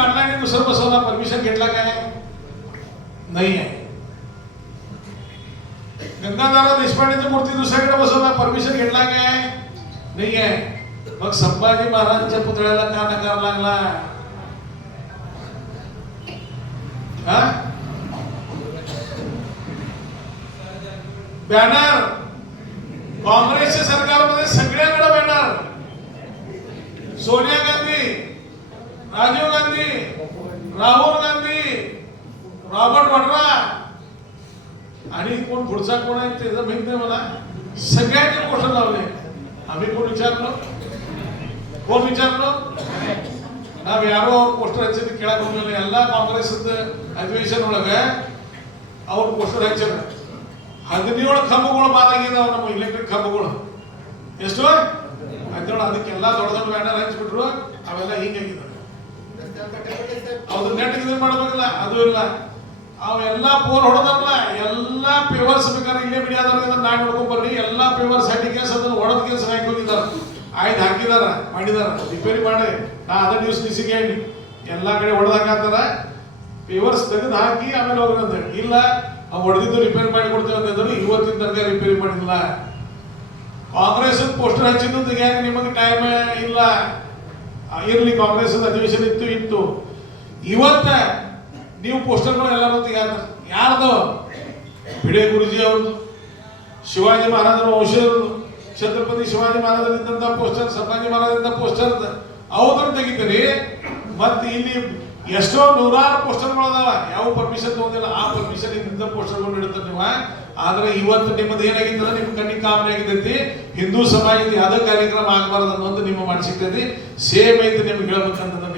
काढला आणि दुसरं बसवला, परमिशन घेतला काय? नाही आहे. गंगाधरराव देशपांडेची मूर्ती दुसऱ्याकडे बसवला, परमिशन घेतला काय? नाही आहे. मग संभाजी महाराजांच्या पुतळ्याला का नकार लागला? बॅनर काँग्रेसच्या सरकारमध्ये सगळ्याकडे बॅनर, सोनिया गांधी, राजीव गांधी, राहुल गांधी, रॉबर्ट वड्रा आणि कोण पुढचा कोण आहे त्याचं माहित नाही मला. सगळ्यांचे पोस्टर लावले. आम्ही कोण विचारलो? कोण विचारलो? ನಾವು ಯಾರೋ ಅವ್ರ ಪೋಸ್ಟರ್ ಹಚ್ಚಿದ್ದು ಕೇಳಕ್ ಹೋಗಲಿಲ್ಲ. ಎಲ್ಲ ಕಾಂಗ್ರೆಸ್ ಅಧಿವೇಶನ ಒಳಗೆ ಅವ್ರ ಪೋಸ್ಟರ್ ಹಚ್ಚಾರ. 17 ಕಂಬಗಳು ಬಾದಾಗಿದಾವ ನಮ್ಮ ಇಲೆಕ್ಟ್ರಿಕ್ ಕಂಬಗಳು. ಎಷ್ಟು? 17. ಅದಕ್ಕೆಲ್ಲ ದೊಡ್ಡ ದೊಡ್ಡ ಬ್ಯಾನರ್ ಹಚ್ಚಿಬಿಟ್ರು. ಅವೆಲ್ಲ ಹಿಂಗಾಗಿದ್ದಾವೆ. ಅವ್ರದ್ದು ನೆಟ್ ಇದು ಮಾಡ್ಬೇಕಲ್ಲ, ಅದು ಇಲ್ಲ. ಅವೆಲ್ಲ ಪೋಲ್ ಹೊಡೆದಲ್ಲ, ಎಲ್ಲ ಪೇವರ್ಸ್ ಬೇಕಾದ್ರೆ ಇಲ್ಲೇ ಮೀಡಿಯಾದವ್ರಿಗೆ ನಾಡ್ ನೋಡ್ಕೊಂಡ್ ಬರ್ರಿ. ಎಲ್ಲ ಪೇವರ್ಸ್ ಹಟ್ಟಿ ಕೇಸ್ ಅದನ್ನು ಹೊಡೆದ ಕೇಸ್ ಹಾಕಿ ಹೋಗಿದ್ದಾರೆ. ಆಯ್ತು ಹಾಕಿದಾರ, ಮಾಡಿದಾರ, ರಿಪೇರಿ ಮಾಡಿ. ನಾ ಅದ ನ್ಯೂಸ್ ನಿಸಿಗೆ ಹೇಳಿ ಎಲ್ಲ ಕಡೆ ಹೊಡೆದಾಕಂತಾರ. ಪೇವರ್ಸ್ ತೆಗೆದು ಹಾಕಿ ಆಮೇಲೆ ಹೋಗ್ರಂತ. ಇಲ್ಲ ಅವ್ ಹೊಡೆದಿದ್ದು ರಿಪೇರಿ ಮಾಡಿ ಕೊಡ್ತೇವೆ ಅಂತಂದ್ರೆ ಇವತ್ತಿನ ತನಕ ರಿಪೇರಿ ಮಾಡಿಲ್ಲ. ಕಾಂಗ್ರೆಸ್ ಪೋಸ್ಟರ್ ಹಚ್ಚಿದ್ದು ತೆಗಿಯಾಕ ನಿಮಗೆ ಟೈಮ್ ಇಲ್ಲ. ಇರ್ಲಿ, ಕಾಂಗ್ರೆಸ್ ಅಧಿವೇಶನ ಇತ್ತು. ಇವತ್ತ ನೀವು ಪೋಸ್ಟರ್ಗಳು ಎಲ್ಲರೂ ತೆಗಿಯಾಕ ಯಾರ್ದು? ಭಿಡೆ ಗುರುಜಿ ಅವ್ರದ್ದು, ಶಿವಾಜಿ ಮಹಾರಾಜರ ವಂಶದವ್ರದ್ದು, ಛತ್ರಪತಿ ಶಿವಾಜಿ ಮಹಾರಾಜರಿದ್ದಂತ ಪೋಸ್ಟರ್, ಸಂಭಾಜಿ ಮಹಾರಾಜರಿಂದ ಪೋಸ್ಟರ್ ಅವ್ರನ್ನ ತೆಗಿತೀರಿ. ಮತ್ತೆ ಇಲ್ಲಿ ಎಷ್ಟೋ ನೂರಾರು ಪೋಸ್ಟರ್ಗಳು ಅದಾವ, ಯಾವ ಪರ್ಮಿಷನ್ ತಗೊಂಡಿಲ್ಲ. ಆ ಪರ್ಮಿಷನ್ ಇದ್ದ ಪೋಸ್ಟರ್ಗಳು ಇಡ್ತಾರೆ ನೀವು. ಆದ್ರೆ ಇವತ್ತು ನಿಮ್ಮದು ಏನಾಗಿರ್ತದೆ, ನಿಮ್ ಕಣ್ಣಿಗೆ ಕಾಮನೆ ಆಗಿರ್ತೈತಿ. ಹಿಂದೂ ಸಮಾಜದ ಯಾವುದೇ ಕಾರ್ಯಕ್ರಮ ಆಗಬಾರದು ಅನ್ನೋದು ನಿಮ್ಮ ಮನಸ್ಸಿರ್ತೈತಿ. ಸೇಮ್ ಐತಿ ನಿಮ್ಗೆ ಹೇಳ್ಬೇಕಂತಂದ್ರೆ